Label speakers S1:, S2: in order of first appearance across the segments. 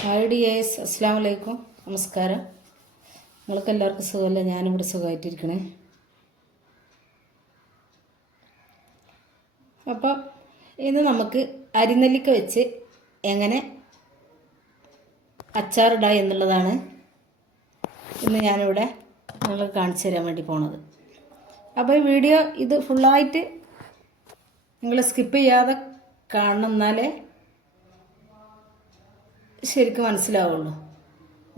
S1: Hi D S അസ്സാം വലൈക്കും നമസ്കാരം. നിങ്ങൾക്ക് എല്ലാവർക്കും സുഖമല്ല? ഞാനിവിടെ സുഖമായിട്ടിരിക്കണേ. അപ്പോൾ ഇന്ന് നമുക്ക് അരിനെല്ലിക്ക വെച്ച് എങ്ങനെ അച്ചാറിടുക എന്നുള്ളതാണ് ഇന്ന് ഞാനിവിടെ നിങ്ങൾക്ക് കാണിച്ചു തരാൻ വേണ്ടി പോണത്. അപ്പോൾ ഈ വീഡിയോ ഇത് ഫുള്ളായിട്ട് നിങ്ങൾ സ്കിപ്പ് ചെയ്യാതെ കാണണം എന്നാലേ ശരിക്കും മനസ്സിലാവുള്ളൂ.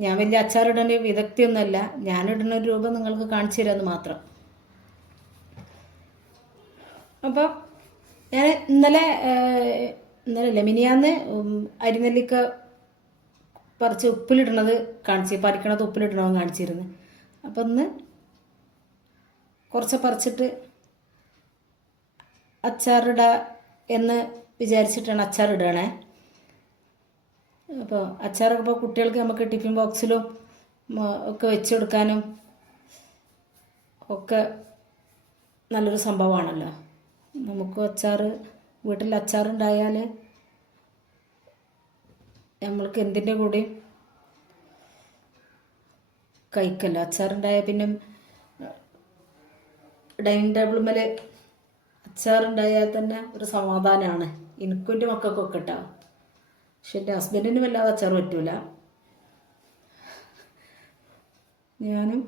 S1: ഞാൻ വലിയ അച്ചാറിടേണ്ട വിദഗ്ധിയൊന്നുമല്ല. ഞാനിടുന്ന ഒരു രൂപം നിങ്ങൾക്ക് കാണിച്ചു തരാമെന്ന് മാത്രം. അപ്പോൾ ഞാൻ ഇന്നലെ ഇന്നലെ അല്ല മിനിയാന്ന് അരിനെല്ലിക്ക പറിച്ച് ഉപ്പിലിടണത് കാണിച്ച് പറിക്കണത് ഉപ്പിലിടണത് കാണിച്ചിരുന്നു. അപ്പം ഇന്ന് കുറച്ച് പറിച്ചിട്ട് അച്ചാറിടുക എന്ന് വിചാരിച്ചിട്ടാണ് അച്ചാറിടണേ. അപ്പോൾ അച്ചാറൊക്കെ ഇപ്പോൾ കുട്ടികൾക്ക് നമുക്ക് ടിഫിൻ ബോക്സിലും ഒക്കെ വെച്ച് കൊടുക്കാനും ഒക്കെ നല്ലൊരു സംഭവമാണല്ലോ. നമുക്ക് അച്ചാർ വീട്ടിൽ അച്ചാറുണ്ടായാൽ നമ്മൾക്ക് എന്തിന്റെ കൂടെയും കഴിക്കല്ലോ. അച്ചാറുണ്ടായാൽ പിന്നെ ഡൈനിങ് ടേബിൾ മേലെ അച്ചാറുണ്ടായാൽ തന്നെ ഒരു സമാധാനമാണ് എനിക്കും എന്റെ മക്കൾക്കൊക്കെ കേട്ടോ പക്ഷെ എന്റെ ഹസ്ബൻഡിന് വല്ലാതെ അച്ചാർ പറ്റൂല. ഞാനും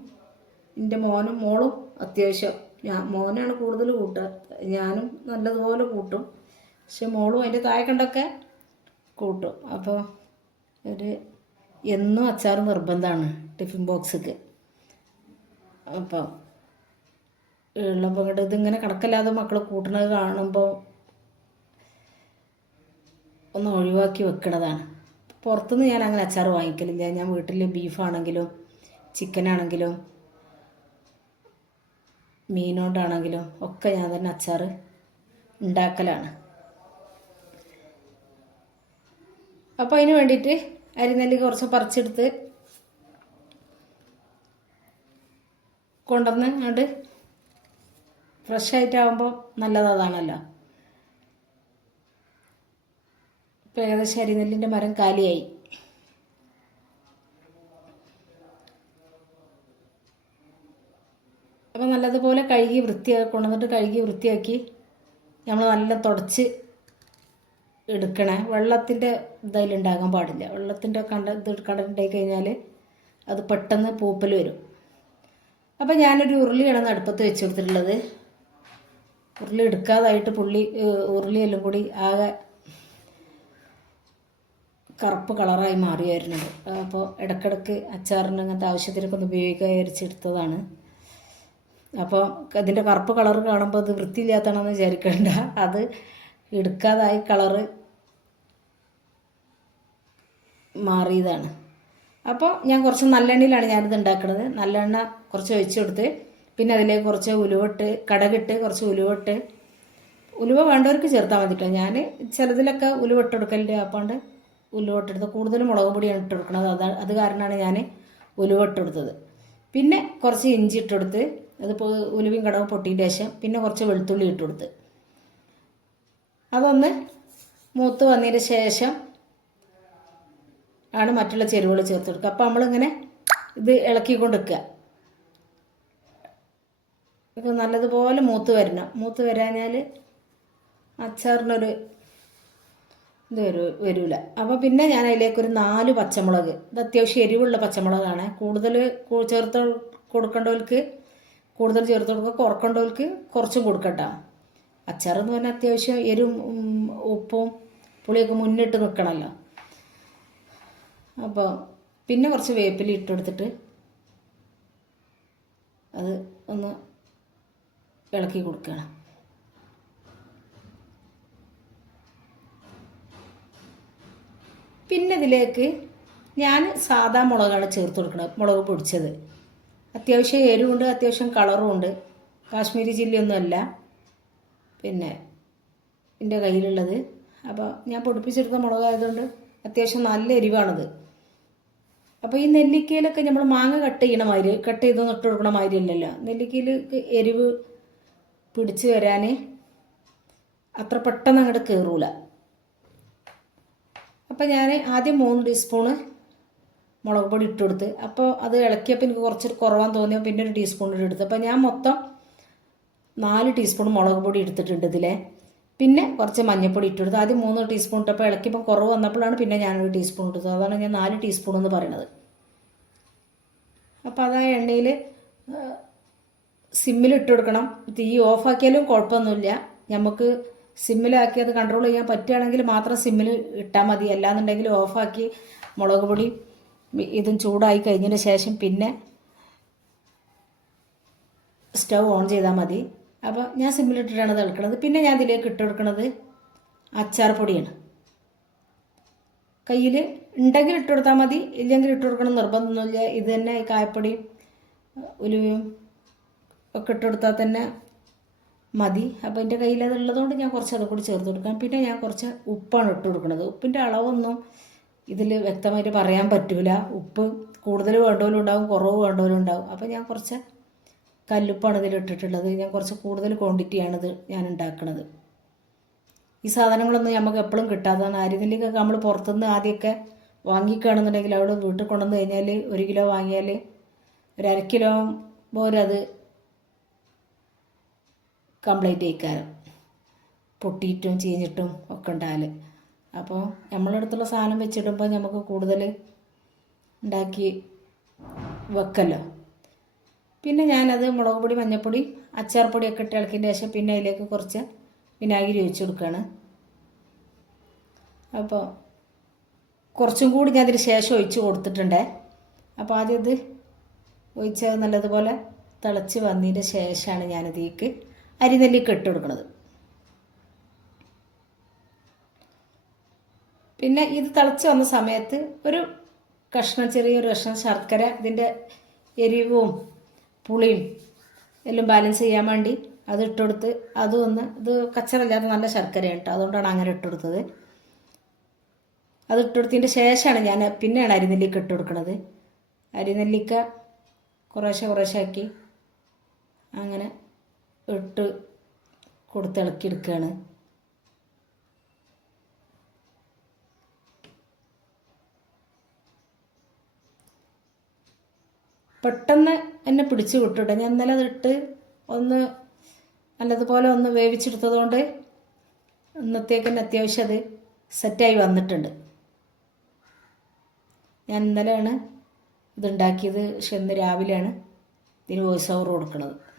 S1: എന്റെ മോനും മോളും അത്യാവശ്യം ഞാൻ മോനാണ് കൂടുതൽ കൂട്ടുക ഞാനും നല്ലതുപോലെ കൂട്ടും. പക്ഷെ മോളും അതിന്റെ താഴെ കണ്ടൊക്കെ കൂട്ടും. അപ്പോൾ ഒരു എന്നും അച്ചാർ നിർബന്ധമാണ് ടിഫിൻ ബോക്സിക്ക്. അപ്പോൾ ഉള്ളപ്പോൾ ഇതിങ്ങനെ കണക്കല്ലാതെ മക്കൾ കൂട്ടണത് കാണുമ്പോൾ ഒന്ന് ഒഴിവാക്കി വെക്കണതാണ്. പുറത്തുനിന്ന് ഞാൻ അങ്ങനെ അച്ചാർ വാങ്ങിക്കലില്ല. ഞാൻ വീട്ടിൽ ബീഫാണെങ്കിലും ചിക്കനാണെങ്കിലും മീനോണ്ടാണെങ്കിലും ഒക്കെ ഞാൻ തന്നെ അച്ചാർ ഉണ്ടാക്കലാണ്. അപ്പോൾ അതിന് വേണ്ടിയിട്ട് അരിനെല്ലി കുറച്ച് പറിച്ചെടുത്ത് കൊണ്ടുവന്ന് അങ്ങോട്ട് ഫ്രഷ് ആയിട്ടാവുമ്പോൾ നല്ലത് അതാണല്ലോ ഇപ്പം ഏകദേശം അരിനെല്ലിന്റെ മരം കാലിയായി. അപ്പോൾ നല്ലതുപോലെ കഴുകി വൃത്തിയാക്കി കൊണ്ടുവന്നിട്ട് കഴുകി വൃത്തിയാക്കി നമ്മൾ നല്ല തുടച്ച് എടുക്കണേ. വെള്ളത്തിന്റെ ഇതിലുണ്ടാകാൻ പാടില്ല. വെള്ളത്തിന്റെ കണ്ട ഇത് കണ്ടിട്ടുണ്ടായി കഴിഞ്ഞാൽ അത് പെട്ടെന്ന് പൂപ്പൽ വരും. അപ്പോൾ ഞാനൊരു ഉരുളിയാണ് അടുപ്പത്ത് വെച്ച് കൊടുത്തിട്ടുള്ളത്. ഉരുളി എടുക്കാതായിട്ട് പുള്ളി ഉരുളിയെല്ലാം കൂടി ആകെ കറുപ്പ് കളറായി മാറിയായിരുന്നത്. അപ്പോൾ ഇടക്കിടക്ക് അച്ചാറിന് അങ്ങനത്തെ ആവശ്യത്തിനൊക്കെ ഒന്ന് ഉപയോഗിക്കാൻ വിചാരിച്ചെടുത്തതാണ്. അപ്പോൾ അതിന്റെ കറുപ്പ് കളർ കാണുമ്പോൾ അത് വൃത്തിയില്ലാത്തതാണെന്ന് വിചാരിക്കേണ്ട. അത് എടുക്കാതായി കളറ് മാറിയതാണ്. അപ്പോൾ ഞാൻ കുറച്ച് നല്ലെണ്ണയിലാണ് ഞാനിത് ഉണ്ടാക്കുന്നത് നല്ലെണ്ണ കുറച്ച് ഒഴിച്ചു കൊടുത്ത് പിന്നെ അതിലേക്ക് കുറച്ച് ഉലുവട്ട് കടകിട്ട് കുറച്ച് ഉലുവട്ട് ഉലുവ വേണ്ടവർക്ക് ചേർത്താൽ മതി കേട്ടോ ഞാൻ ചിലതിലൊക്കെ ഉലുവ ഇട്ട് കൊടുക്കലുണ്ട്. അപ്പാണ്ട് ഉലുവ ഇട്ടെടുത്ത് കൂടുതലും മുളക് പൊടിയാണ് ഇട്ട് കൊടുക്കുന്നത് അത് അത് കാരണമാണ് ഞാൻ ഉലുവ ഇട്ട് പിന്നെ കുറച്ച് ഇഞ്ചി ഇട്ടെടുത്ത് അതിപ്പോൾ ഉലുവയും കടവും പൊട്ടിയിട്ട് ശേഷം പിന്നെ കുറച്ച് വെളുത്തുള്ളി ഇട്ടുകൊടുത്ത് അതൊന്ന് മൂത്ത് വന്നതിന് ശേഷം ആണ് മറ്റുള്ള ചേരുവകൾ ചേർത്ത് കൊടുക്കുക അപ്പോൾ നമ്മളിങ്ങനെ ഇത് ഇളക്കിക്കൊണ്ട് വെക്കുക ഇത് നല്ലതുപോലെ മൂത്ത് വരണം. മൂത്ത് വരാഞ്ഞാൽ അച്ചാറിനൊരു ഇത് വരൂ വരില്ല അപ്പോൾ പിന്നെ ഞാൻ അതിലേക്കൊരു നാല് പച്ചമുളക്. ഇത് അത്യാവശ്യം എരിവുള്ള പച്ചമുളകാണ്. കൂടുതൽ ചേർത്ത് കൊടുക്കേണ്ടവർക്ക് കൂടുതൽ ചേർത്ത് കൊടുക്കുക കുറക്കേണ്ടവർക്ക് കുറച്ചും കൊടുക്കട്ടോ. അച്ചാർ എന്ന് പറഞ്ഞാൽ അത്യാവശ്യം എരിവും ഉപ്പും പുളിയൊക്കെ മുന്നിട്ട് നിൽക്കണമല്ലോ അപ്പോൾ പിന്നെ കുറച്ച് വേപ്പില ഇട്ടെടുത്തിട്ട് അത് ഒന്ന് ഇളക്കി കൊടുക്കണം. പിന്നെ ഇതിലേക്ക് ഞാൻ സാധാ മുളകാണ് ചേർത്ത് കൊടുക്കുന്നത് മുളക് പൊടിച്ചത്. അത്യാവശ്യം എരിവുണ്ട് അത്യാവശ്യം കളറും ഉണ്ട്. കാശ്മീരി ചില്ലിയൊന്നുമല്ല പിന്നെ എന്റെ കയ്യിലുള്ളത്. അപ്പോൾ ഞാൻ പൊടിപ്പിച്ചെടുത്ത മുളകായതുകൊണ്ട് അത്യാവശ്യം നല്ല എരിവാണത്. അപ്പോൾ ഈ നെല്ലിക്കയിലൊക്കെ നമ്മൾ മാങ്ങ കട്ട് ചെയ്യണ മാതിരി കട്ട് ചെയ്ത് നട്ട് കൊടുക്കണ മാതിരി അല്ലല്ലോ. നെല്ലിക്കയിൽ എരിവ് പിടിച്ച് വരാൻ അത്ര പെട്ടെന്ന് അങ്ങോട്ട് കയറൂല അപ്പോൾ ഞാൻ ആദ്യം മൂന്ന് ടീസ്പൂണ് മുളക് പൊടി ഇട്ട് കൊടുത്ത്. അപ്പോൾ അത് ഇളക്കിയപ്പോൾ എനിക്ക് കുറച്ച് കുറവാൻ തോന്നിയപ്പോൾ പിന്നെ ഒരു ടീസ്പൂൺ ഇട്ട് എടുത്തു. അപ്പോൾ ഞാൻ മൊത്തം നാല് ടീസ്പൂൺ മുളക് പൊടി എടുത്തിട്ടുണ്ട് ഇതിലെ. പിന്നെ കുറച്ച് മഞ്ഞൾപ്പൊടി ഇട്ട് കൊടുത്തു. ആദ്യം മൂന്ന് ടീസ്പൂൺ ഇട്ടപ്പോൾ ഇളക്കിയപ്പോൾ കുറവ് വന്നപ്പോഴാണ് പിന്നെ ഞാനൊരു ടീസ്പൂൺ ഇട്ടത്. അതാണ് ഞാൻ നാല് ടീസ്പൂൺ എന്ന് പറയുന്നത്. അപ്പോൾ അത് ആ എണ്ണയിൽ സിമ്മിൽ ഇട്ട് കൊടുക്കണം. തീ ഓഫാക്കിയാലും കുഴപ്പമൊന്നുമില്ല. നമുക്ക് സിമ്മിലാക്കി അത് കൺട്രോൾ ചെയ്യാൻ പറ്റുകയാണെങ്കിൽ മാത്രം സിമ്മിൽ ഇട്ടാൽ മതി. അല്ലാന്നുണ്ടെങ്കിൽ ഓഫാക്കി മുളക് പൊടി ഇതും ചൂടായി കഴിഞ്ഞതിന് ശേഷം പിന്നെ സ്റ്റൗ ഓൺ ചെയ്താൽ മതി. അപ്പോൾ ഞാൻ സിമ്മിലിട്ടിട്ടാണ് തിളക്കുന്നത് പിന്നെ ഞാൻ ഇതിലേക്ക് ഇട്ട് അച്ചാർ പൊടിയാണ്. കയ്യിൽ ഉണ്ടെങ്കിൽ ഇട്ട് കൊടുത്താൽ മതി. ഇല്ലെങ്കിൽ ഇട്ട് കൊടുക്കണം നിർബന്ധമൊന്നുമില്ല. ഇത് തന്നെ കായപ്പൊടിയും ഉലുവയും ഒക്കെ ഇട്ട് കൊടുത്താൽ തന്നെ മതി. അപ്പോൾ എന്റെ കയ്യിൽ അത് ഉള്ളതുകൊണ്ട് ഞാൻ കുറച്ച് അതും കൂടി ചേർത്ത് കൊടുക്കാം. പിന്നെ ഞാൻ കുറച്ച് ഉപ്പാണ് ഇട്ട് കൊടുക്കുന്നത്. ഉപ്പിന്റെ അളവൊന്നും ഇതിൽ വ്യക്തമായിട്ട് പറയാൻ പറ്റില്ല ഉപ്പ് കൂടുതൽ വേണ്ടവരും ഉണ്ടാവും കുറവ് വേണ്ടവരും ഉണ്ടാവും. അപ്പോൾ ഞാൻ കുറച്ച് കല്ലുപ്പാണ് ഇതിൽ ഇട്ടിട്ടുള്ളത്. ഞാൻ കുറച്ച് കൂടുതൽ ക്വാണ്ടിറ്റിയാണിത് ഞാൻ ഉണ്ടാക്കുന്നത് ഈ സാധനങ്ങളൊന്നും നമുക്ക് എപ്പോഴും കിട്ടാത്തതാണ്. അരിനെല്ലിക്കൊക്കെ നമ്മൾ പുറത്തുനിന്ന് ആദ്യമൊക്കെ വാങ്ങിക്കുകയാണെന്നുണ്ടെങ്കിൽ അവിടെ വീട്ടിൽ കൊണ്ടുവന്ന് കഴിഞ്ഞാൽ ഒരു കിലോ വാങ്ങിയാൽ ഒരു അര കിലോ പോരത് കംപ്ലീറ്റ് ചെയ്യിക്കാരം പൊട്ടിയിട്ടും ചീഞ്ഞിട്ടും ഒക്കെ ഉണ്ടാകൽ അപ്പോൾ നമ്മളടുത്തുള്ള സാധനം വെച്ചിടുമ്പോൾ നമുക്ക് കൂടുതൽ ഉണ്ടാക്കി വെക്കല്ലോ. പിന്നെ ഞാനത് മുളക് പൊടി മഞ്ഞൾപ്പൊടി അച്ചാർ പൊടിയൊക്കെ ഇട്ട് ഇളക്കിന്റെ ശേഷം പിന്നെ അതിലേക്ക് കുറച്ച് വിനാഗിരി ഒഴിച്ചു കൊടുക്കുകയാണ് അപ്പോൾ കുറച്ചും കൂടി ഞാൻ അതിന് ശേഷം ഒഴിച്ച് കൊടുത്തിട്ടുണ്ട്. അപ്പോൾ ആദ്യം ഇത് ഒഴിച്ച് നല്ലതുപോലെ തിളച്ച് വന്നതിന് ശേഷമാണ് ഞാനിതേക്ക് അരിനെല്ലിക്ക് ഇട്ട് കൊടുക്കുന്നത് പിന്നെ ഇത് തിളച്ച് വന്ന സമയത്ത് ഒരു കഷ്ണം ചെറിയൊരു കഷ്ണം ശർക്കര ഇതിന്റെ എരിവും പുളിയും എല്ലാം ബാലൻസ് ചെയ്യാൻ വേണ്ടി അത് ഇട്ടുകൊടുത്ത് അതും ഒന്ന് ഇത് കച്ചറില്ലാത്ത നല്ല ശർക്കരയാണ് കേട്ടോ അതുകൊണ്ടാണ് അങ്ങനെ ഇട്ടുകൊടുത്തത് അത് ഇട്ടുകൊടുത്തതിന്റെ ശേഷമാണ് ഞാൻ പിന്നെയാണ് അരിനെല്ലിക്ക ഇട്ട് കൊടുക്കുന്നത് അരിനെല്ലിക്ക കുറേശ്ശെ കുറേശ്ശെ ആക്കി അങ്ങനെ ഇട്ട് കൊടുത്ത് ഇളക്കിയെടുക്കുകയാണ് പെട്ടെന്ന് എന്നെ പിടിച്ചു വിട്ടുട്ടെ. ഞാൻ ഇന്നലെ അതിട്ട് ഒന്ന് നല്ലതുപോലെ ഒന്ന് വേവിച്ചെടുത്തതുകൊണ്ട് ഇന്നത്തേക്ക് തന്നെ അത്യാവശ്യം അത് സെറ്റായി വന്നിട്ടുണ്ട്. ഞാൻ ഇന്നലെയാണ് ഇതുണ്ടാക്കിയത്. പക്ഷെ ഇന്ന് രാവിലെയാണ് ഇതിന് വോയിസ് ഓവർ കൊടുക്കുന്നത്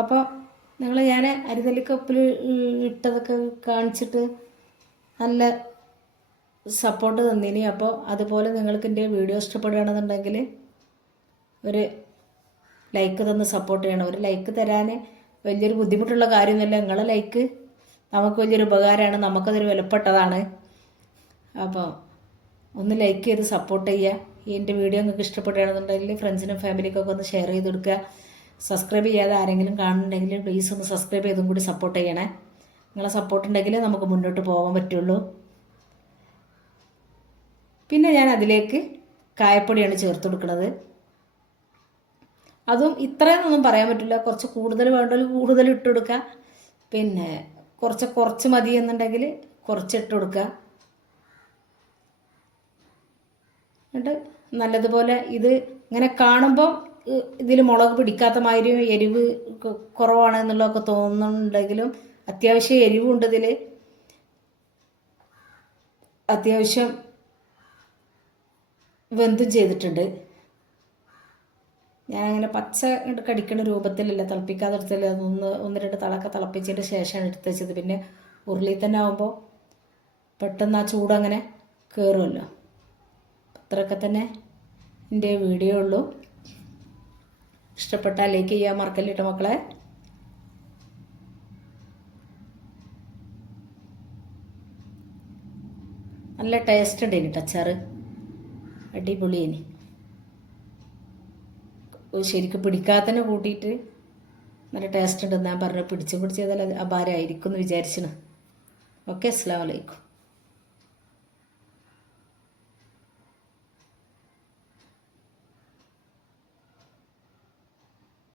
S1: അപ്പോൾ നിങ്ങൾ ഞാൻ അരിതല്ലിക്കപ്പിൽ ഇട്ടതൊക്കെ കാണിച്ചിട്ട് നല്ല സപ്പോർട്ട് തന്നിനി. അപ്പോൾ അതുപോലെ നിങ്ങൾക്ക് എന്റെ വീഡിയോ ഇഷ്ടപ്പെടുകയാണെന്നുണ്ടെങ്കിൽ ഒരു ലൈക്ക് തന്ന് സപ്പോർട്ട് ചെയ്യണം. ഒരു ലൈക്ക് തരാൻ വലിയൊരു ബുദ്ധിമുട്ടുള്ള കാര്യമൊന്നുമില്ല. നിങ്ങളെ ലൈക്ക് നമുക്ക് വലിയൊരു ഉപകാരമാണ്. നമുക്കതൊരു വിലപ്പെട്ടതാണ്. അപ്പോൾ ഒന്ന് ലൈക്ക് ചെയ്ത് സപ്പോർട്ട് ചെയ്യുക. ഈ എന്റെ വീഡിയോ നിങ്ങൾക്ക് ഇഷ്ടപ്പെടുകയാണെന്നുണ്ടെങ്കിൽ ഫ്രണ്ട്സിനും ഫാമിലിക്കൊക്കെ ഒന്ന് ഷെയർ ചെയ്ത് കൊടുക്കുക. സബ്സ്ക്രൈബ് ചെയ്യാതെ ആരെങ്കിലും കാണുന്നുണ്ടെങ്കിൽ പ്ലീസ് ഒന്ന് സബ്സ്ക്രൈബ് ചെയ്തും കൂടി സപ്പോർട്ട് ചെയ്യണേ. നിങ്ങളെ സപ്പോർട്ട് ഉണ്ടെങ്കിൽ നമുക്ക് മുന്നോട്ട് പോകാൻ പറ്റുള്ളൂ. പിന്നെ ഞാൻ അതിലേക്ക് കായപ്പൊടിയാണ് ചേർത്ത് കൊടുക്കുന്നത്. അതും ഇത്രയെന്നൊന്നും പറയാൻ പറ്റില്ല. കുറച്ച് കൂടുതൽ വേണ്ടവർ കൂടുതൽ ഇട്ട് കൊടുക്കുക പിന്നെ കുറച്ച് കുറച്ച് മതി എന്നുണ്ടെങ്കിൽ കുറച്ച് ഇട്ട് കൊടുക്കുക എന്നിട്ട് നല്ലതുപോലെ ഇത് ഇങ്ങനെ കാണുമ്പം ഇതിൽ മുളക് പിടിക്കാത്ത മാതിരി എരിവ് കുറവാണ് എന്നുള്ളതൊക്കെ തോന്നുന്നുണ്ടെങ്കിലും അത്യാവശ്യം എരിവുണ്ട് ഇതിൽ അത്യാവശ്യം വെന്തും ചെയ്തിട്ടുണ്ട്. ഞാൻ അങ്ങനെ പച്ച കടിക്കുന്ന രൂപത്തിലല്ല തിളപ്പിക്കാതെ എടുത്തില്ല അതൊന്ന് ഒന്ന് രണ്ട് തളക്ക തിളപ്പിച്ചതിന് ശേഷമാണ് എടുത്ത് വെച്ചത്. പിന്നെ ഉരുളി തന്നെ ആകുമ്പോൾ പെട്ടെന്ന് ആ ചൂടങ്ങനെ കയറുമല്ലോ അത്രയൊക്കെ തന്നെ എന്റെ വീഡിയോ ഉള്ളൂ. ഇഷ്ടപ്പെട്ടാൽ ലൈക്ക് ചെയ്യാൻ മറക്കല്ലിട്ടോ മക്കളെ? നല്ല ടേസ്റ്റ് ഉണ്ട് ഇനി അച്ചാറ് അടിപൊളിയേനി ശരിക്കും പിടിക്കാത്തന്നെ കൂട്ടിയിട്ട് നല്ല ടേസ്റ്റ് ഉണ്ട് ഞാൻ പറഞ്ഞു പിടിച്ച് പിടിച്ച് ചെയ്താൽ അപാരമായിരിക്കും എന്ന് വിചാരിച്ചിന്. ഓക്കെ അസ്സാം വലൈക്കും